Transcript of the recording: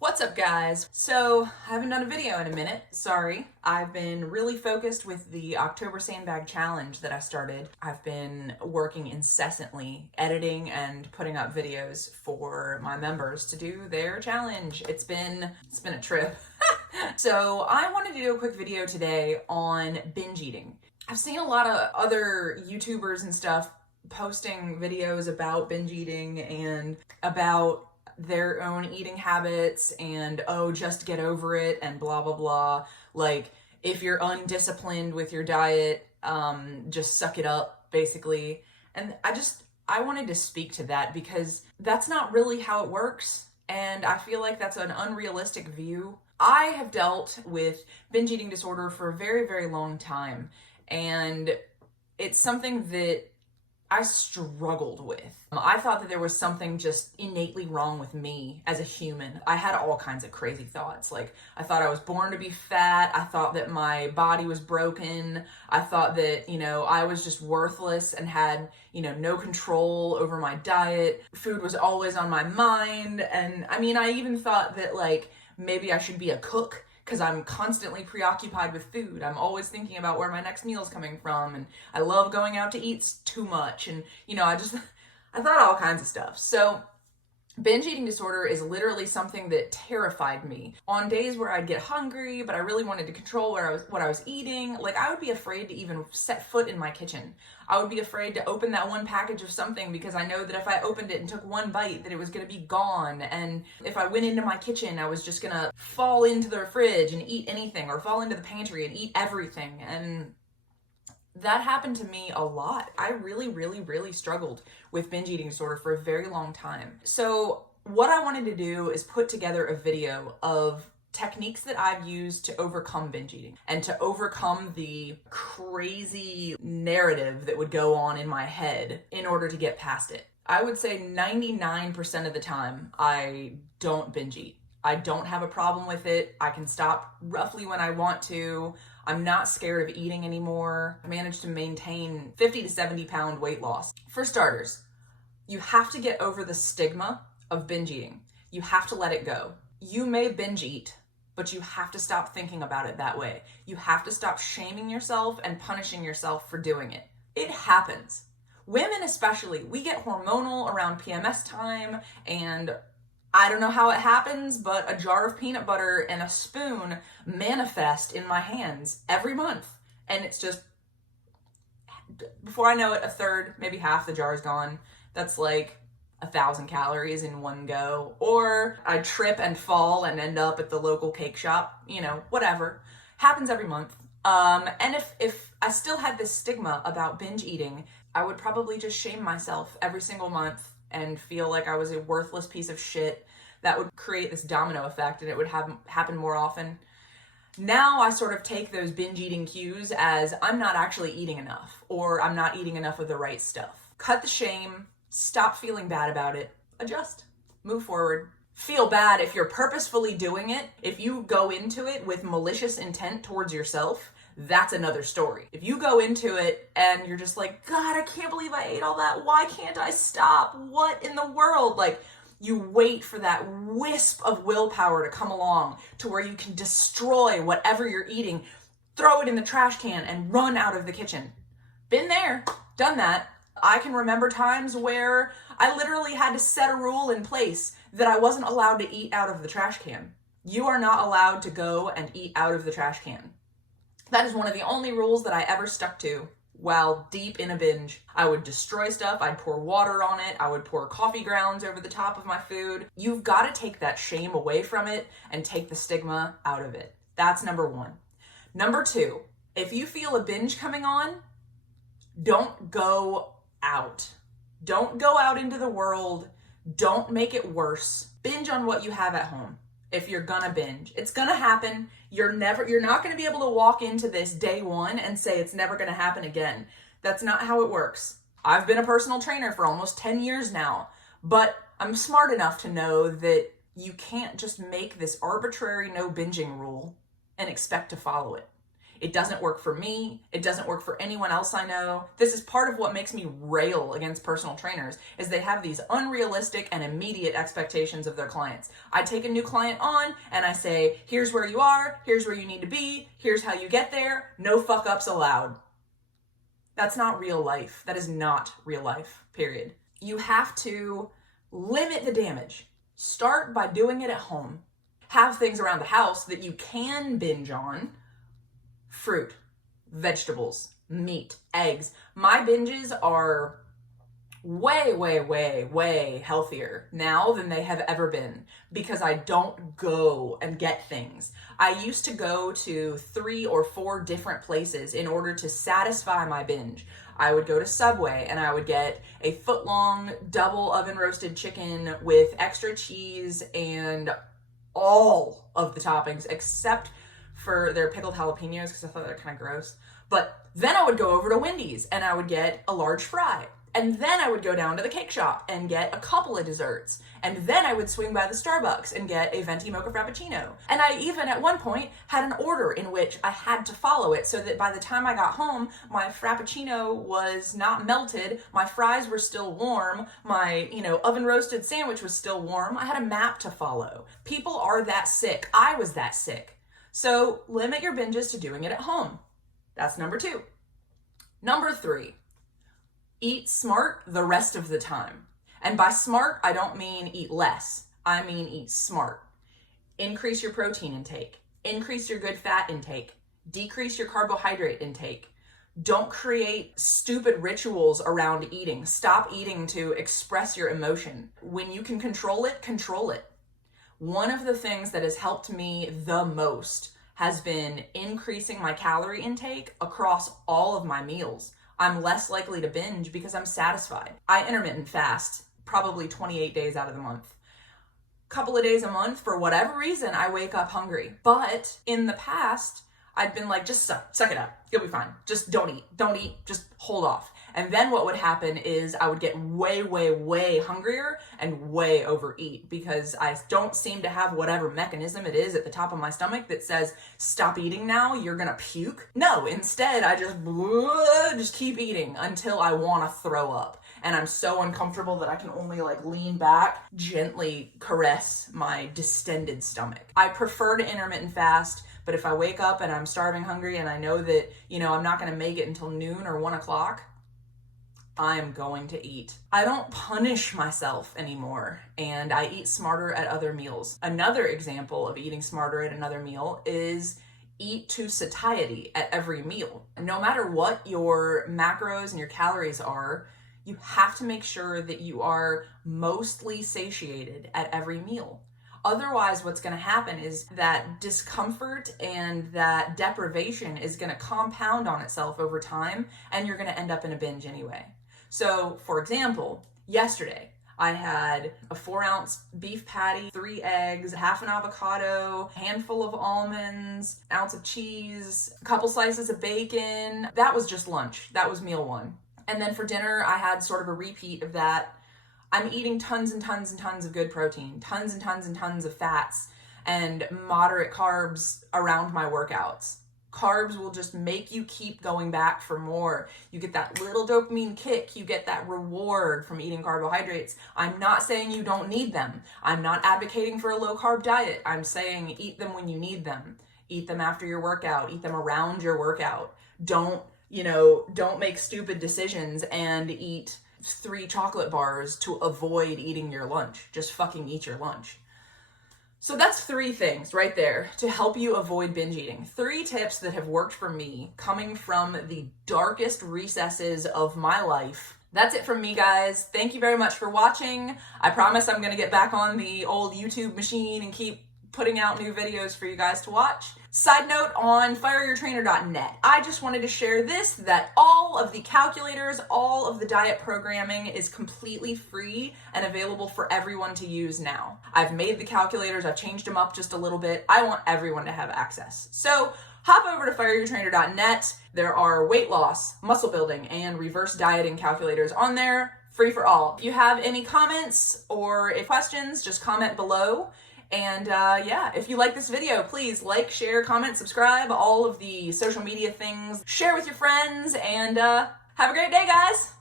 What's up, guys? So, I haven't done a video in a minute, sorry. I've been really focused with the October Sandbag Challenge that I started. I've been working incessantly, editing and putting up videos for my members to do their challenge. It's been a trip. So, I wanted to do a quick video today on binge eating. I've seen a lot of other YouTubers and stuff posting videos about binge eating and about their own eating habits and, oh, just get over it and blah, blah, blah. Like, if you're undisciplined with your diet, just suck it up, basically. And I wanted to speak to that because that's not really how it works. And I feel like that's an unrealistic view. I have dealt with binge eating disorder for a very, very long time. And it's something that I struggled with. I thought that there was something just innately wrong with me as a human. I had all kinds of crazy thoughts. Like, I thought I was born to be fat. I thought that my body was broken. I thought that, I was just worthless and had, no control over my diet. Food was always on my mind. And I even thought that, maybe I should be a cook, because I'm constantly preoccupied with food. I'm always thinking about where my next meal is coming from, and I love going out to eat too much, and I thought all kinds of stuff. So binge eating disorder is literally something that terrified me. On days where I'd get hungry, but I really wanted to control what I was eating, I would be afraid to even set foot in my kitchen. I would be afraid to open that one package of something because I know that if I opened it and took one bite, that it was going to be gone. And if I went into my kitchen, I was just going to fall into the fridge and eat anything, or fall into the pantry and eat everything. And that happened to me a lot. I really, really, really struggled with binge eating disorder for a very long time. So what I wanted to do is put together a video of techniques that I've used to overcome binge eating and to overcome the crazy narrative that would go on in my head in order to get past it. I would say 99% of the time, I don't binge eat. I don't have a problem with it. I can stop roughly when I want to. I'm not scared of eating anymore. I managed to maintain 50 to 70 pound weight loss. For starters, you have to get over the stigma of binge eating. You have to let it go. You may binge eat, but you have to stop thinking about it that way. You have to stop shaming yourself and punishing yourself for doing it. It happens. Women especially, we get hormonal around PMS time, and I don't know how it happens, but a jar of peanut butter and a spoon manifest in my hands every month. And it's just, before I know it, a third, maybe half the jar is gone. That's like 1,000 calories in one go. Or I trip and fall and end up at the local cake shop, whatever. Happens every month. And if I still had this stigma about binge eating, I would probably just shame myself every single month and feel like I was a worthless piece of shit. That would create this domino effect, and it would happen more often. Now I sort of take those binge eating cues as I'm not actually eating enough, or I'm not eating enough of the right stuff. Cut the shame, stop feeling bad about it, adjust, move forward. Feel bad if you're purposefully doing it. If you go into it with malicious intent towards yourself, that's another story. If you go into it and you're just like, God, I can't believe I ate all that. Why can't I stop? What in the world? You wait for that wisp of willpower to come along to where you can destroy whatever you're eating, throw it in the trash can, and run out of the kitchen. Been there, done that. I can remember times where I literally had to set a rule in place that I wasn't allowed to eat out of the trash can. You are not allowed to go and eat out of the trash can. That is one of the only rules that I ever stuck to while deep in a binge. I would destroy stuff. I'd pour water on it. I would pour coffee grounds over the top of my food. You've got to take that shame away from it and take the stigma out of it. That's number one. Number two, if you feel a binge coming on, don't go out. Don't go out into the world. Don't make it worse. Binge on what you have at home. If you're gonna binge, it's gonna happen. You're not gonna be able to walk into this day one and say it's never gonna happen again. That's not how it works. I've been a personal trainer for almost 10 years now, but I'm smart enough to know that you can't just make this arbitrary no binging rule and expect to follow it. It doesn't work for me. It doesn't work for anyone else I know. This is part of what makes me rail against personal trainers, is they have these unrealistic and immediate expectations of their clients. I take a new client on and I say, here's where you are, here's where you need to be, here's how you get there, no fuck ups allowed. That's not real life. That is not real life, period. You have to limit the damage. Start by doing it at home. Have things around the house that you can binge on. Fruit, vegetables, meat, eggs. My binges are way, way, way, way healthier now than they have ever been because I don't go and get things. I used to go to 3 or 4 different places in order to satisfy my binge. I would go to Subway and I would get a foot-long double oven roasted chicken with extra cheese and all of the toppings except for their pickled jalapenos because I thought they were kind of gross. But then I would go over to Wendy's and I would get a large fry. And then I would go down to the cake shop and get a couple of desserts. And then I would swing by the Starbucks and get a venti mocha frappuccino. And I even at one point had an order in which I had to follow it so that by the time I got home, my frappuccino was not melted, my fries were still warm, my, oven roasted sandwich was still warm. I had a map to follow. People are that sick. I was that sick. So limit your binges to doing it at home. That's number 2. Number 3. Eat smart the rest of the time. And by smart, I don't mean eat less. I mean eat smart. Increase your protein intake. Increase your good fat intake. Decrease your carbohydrate intake. Don't create stupid rituals around eating. Stop eating to express your emotion. When you can control it, control it. One of the things that has helped me the most has been increasing my calorie intake across all of my meals. I'm less likely to binge because I'm satisfied. I intermittent fast probably 28 days out of the month. Couple of days a month, for whatever reason, I wake up hungry. But in the past, I'd been like, just suck it up. You'll be fine. Just don't eat, just hold off. And then what would happen is I would get way, way, way hungrier and way overeat because I don't seem to have whatever mechanism it is at the top of my stomach that says, stop eating now, you're gonna puke. No, instead I just keep eating until I wanna throw up. And I'm so uncomfortable that I can only lean back, gently caress my distended stomach. I prefer to intermittent fast, but if I wake up and I'm starving hungry and I know that, I'm not gonna make it until noon or 1 o'clock, I'm going to eat. I don't punish myself anymore, and I eat smarter at other meals. Another example of eating smarter at another meal is eat to satiety at every meal. No matter what your macros and your calories are, you have to make sure that you are mostly satiated at every meal. Otherwise, what's going to happen is that discomfort and that deprivation is going to compound on itself over time, and you're going to end up in a binge anyway. So, for example, yesterday, I had a 4-ounce beef patty, 3 eggs, half an avocado, handful of almonds, an ounce of cheese, a couple slices of bacon. That was just lunch. That was meal 1. And then for dinner, I had sort of a repeat of that. I'm eating tons and tons and tons of good protein, tons and tons and tons of fats, and moderate carbs around my workouts. Carbs will just make you keep going back for more. You get that little dopamine kick. You get that reward from eating carbohydrates. I'm not saying you don't need them. I'm not advocating for a low carb diet. I'm saying eat them when you need them. Eat them after your workout. Eat them around your workout. Don't make stupid decisions and eat 3 chocolate bars to avoid eating your lunch. Just fucking eat your lunch. So that's 3 things right there to help you avoid binge eating. 3 tips that have worked for me coming from the darkest recesses of my life. That's it from me, guys. Thank you very much for watching. I promise I'm going to get back on the old YouTube machine and keep putting out new videos for you guys to watch. Side note on fireyourtrainer.net, I just wanted to share this, that all of the calculators, all of the diet programming is completely free and available for everyone to use now. I've made the calculators, I've changed them up just a little bit. I want everyone to have access. So hop over to fireyourtrainer.net. There are weight loss, muscle building, and reverse dieting calculators on there, free for all. If you have any comments or questions, just comment below. And yeah, if you like this video, please like, share, comment, subscribe, all of the social media things. Share with your friends, and have a great day, guys!